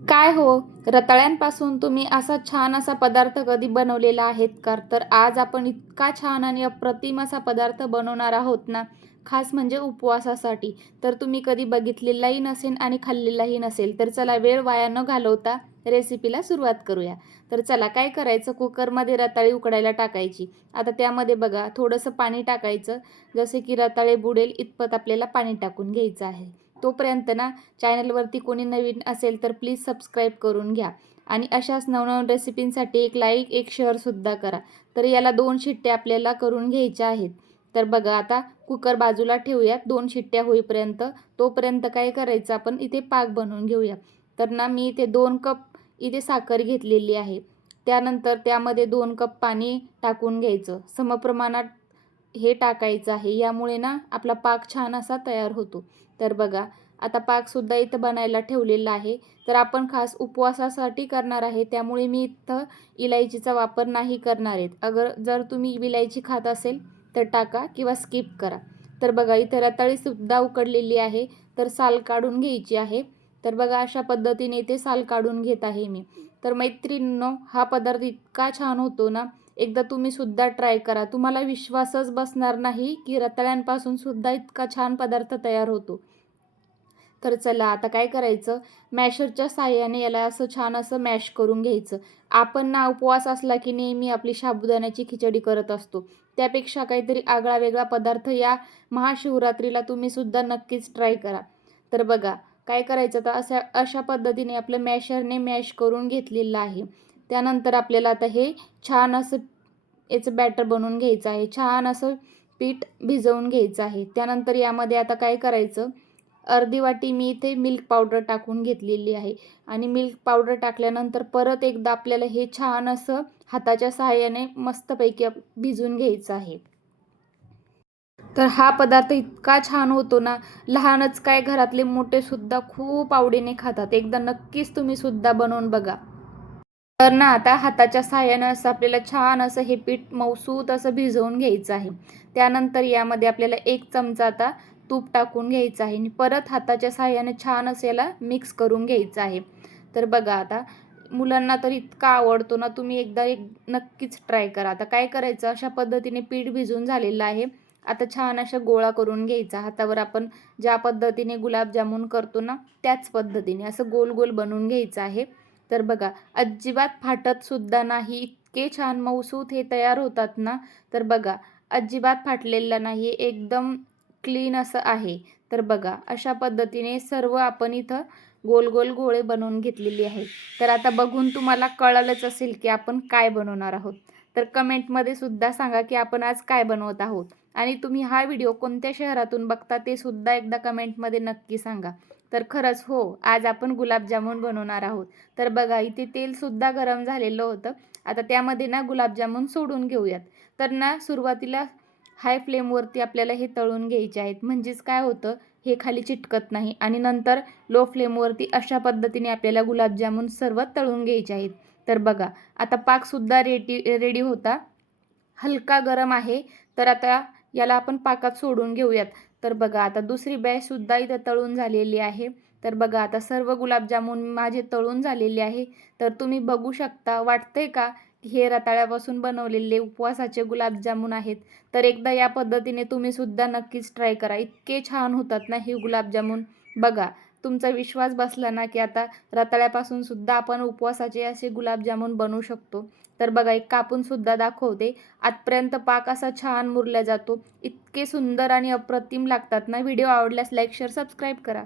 काय हो? रताळ्यांपासून तुम्ही असा छान असा पदार्थ कधी बनवलेला आहेत का? तर आज आपण इतका छान आणि अप्रतिम असा पदार्थ बनवणार आहोत ना खास म्हणजे उपवासासाठी. तर तुम्ही कधी बघितलेलाही नसेल आणि खाल्लेलाही नसेल तर चला वेळ वाया न घालवता रेसिपीला सुरुवात करूया. तर चला काय करायचं? कुकरमध्ये रताळी उकडायला टाकायची. आता त्यामध्ये बघा थोडंसं पाणी टाकायचं. जसे की रताळे बुडेल इतपत आपल्याला पाणी टाकून घ्यायचं आहे. तोपर्यंत ना चॅनलवरती कोणी नवीन असेल तर प्लीज सबस्क्राईब करून घ्या. आणि अशाच नवनवीन रेसिपींसाठी एक लाईक एक शेअरसुद्धा करा. तर याला दोन शिट्ट्या आपल्याला करून घ्यायच्या आहेत. तर बघा आता कुकर बाजूला ठेवूयात. दोन शिट्ट्या होईपर्यंत तोपर्यंत काय करायचं आपण? इथे पाक बनवून घेऊया. तर ना मी इथे दोन कप इथे साखर घेतलेली आहे. त्यानंतर त्यामध्ये दोन कप पाणी टाकून घ्यायचं. समप्रमाणात हे टाकायचं आहे. यामुळे ना आपला पाक छान असा तयार होतो. तर बघा आता पाकसुद्धा इथं बनायला ठेवलेला आहे. तर आपण खास उपवासासाठी करणार आहे. त्यामुळे मी इथं इलायचीचा वापर नाही करणार आहेत अगर जर तुम्ही इलायची खात असेल तर टाका किंवा स्किप करा. तर बघा इथं रताळीसुद्धा उकडलेली आहे. तर साल काढून घ्यायची आहे. तर बघा अशा पद्धतीने इथे साल काढून घेत आहे मी. तर मैत्रिणींनो हा पदार्थ इतका छान होतो ना एकदा तुम्ही सुद्धा ट्राय करा. तुम्हाला विश्वासच बसणार नाही की रताळ्यांपासून सुद्धा इतका छान पदार्थ तयार होतो. तर चला आता काय करायचं? मॅशरच्या साह्याने याला असं छान असं मॅश करून घ्यायचं. आपण ना उपवास असला की नेहमी आपली साबुदाण्याची खिचडी करत असतो. त्यापेक्षा काहीतरी आगळा वेगळा पदार्थ या महाशिवरात्रीला तुम्ही सुद्धा नक्कीच ट्राय करा. तर बघा काय करायचं? तर अशा अशा पद्धतीने आपलं मॅशरने मॅश करून घेतलेलं आहे. त्यानंतर आपल्याला आता हे छान असं याचं बॅटर बनवून घ्यायचं आहे. छान असं पीठ भिजवून घ्यायचं आहे. त्यानंतर यामध्ये आता काय करायचं? अर्धी वाटी मी इथे मिल्क पावडर टाकून घेतलेली आहे. आणि मिल्क पावडर टाकल्यानंतर परत एकदा आपल्याला हे छान असं हाताच्या सहाय्याने मस्तपैकी भिजून घ्यायचं आहे. तर हा पदार्थ इतका छान होतो ना लहानच काय घरातले मोठेसुद्धा खूप आवडीने खातात. एकदा नक्कीच तुम्ही सुद्धा बनवून बघा. तर ना आता हाताच्या सहाय्यानं असं आपल्याला छान असं हे पीठ मौसूत असं भिजवून घ्यायचं आहे. त्यानंतर यामध्ये आपल्याला एक चमचा आता तूप टाकून घ्यायचं आहे आणि परत हाताच्या सहाय्याने छान असं याला मिक्स करून घ्यायचं आहे. तर बघा आता मुलांना तर इतका आवडतो ना तुम्ही एकदा एक नक्कीच ट्राय करा. आता काय करायचं अशा पद्धतीने पीठ भिजून झालेलं आहे. आता छान अशा गोळा करून घ्यायचा. हातावर आपण ज्या पद्धतीने गुलाबजामुन करतो ना त्याच पद्धतीने असं गोल गोल बनवून घ्यायचं आहे. तर बघा अजिबात फाटत सुद्धा नाही इतके छान मऊसूत हे तयार होतात ना? तर बघा अजिबात फाटलेलं नाही एकदम क्लीन असं आहे. तर बघा अशा पद्धतीने सर्व आपण इथं गोल गोल गोळे बनवून घेतलेली आहे तर आता बघून तुम्हाला कळलंच असेल की आपण काय बनवणार आहोत. तर कमेंटमध्ये सुद्धा सांगा की आपण आज काय बनवत आहोत. आणि तुम्ही हा व्हिडिओ कोणत्या शहरातून बघता ते सुद्धा एकदा कमेंटमध्ये नक्की सांगा. तर खरंच हो आज आपण गुलाबजामुन बनवणार आहोत. तर बघा इथे तेलसुद्धा गरम झालेलं होतं. आता त्यामध्ये ना गुलाबजामुन सोडून घेऊयात. तर ना सुरुवातीला हाय फ्लेमवरती आपल्याला हे तळून घ्यायचे आहेत. म्हणजेच काय होतं हे खाली चिटकत नाही. आणि नंतर लो फ्लेमवरती अशा पद्धतीने आपल्याला गुलाबजामुन सर्व तळून घ्यायचे आहेत. तर बघा आता पाकसुद्धा रेडी रेडी होता. हलका गरम आहे. तर आता याला आपण पाकात सोडून घेऊयात. तर बघा आता दुसरी बॅचसुद्धा इथं तळून झालेली आहे. तर बघा आता सर्व गुलाबजामून माझे तळून झालेले आहे. तर तुम्ही बघू शकता वाटतंय का हे रताळ्यापासून बनवलेले उपवासाचे गुलाबजामून आहेत? तर एकदा या पद्धतीने तुम्ही सुद्धा नक्कीच ट्राय करा. इतके छान होतात ना हे गुलाबजामून. बघा तुमचा विश्वास बसला ना की आता रताळ्यापासून सुद्धा आपण उपवासाचे असे गुलाबजामुन बनवू शकतो. तर बघा एक कापून सुद्धा दाखवते. आजपर्यंत पाक असा छान मुरला जातो. इतके सुंदर आणि अप्रतिम लागतात ना व्हिडिओ. आवडल्यास लाईक शेअर सबस्क्राईब करा.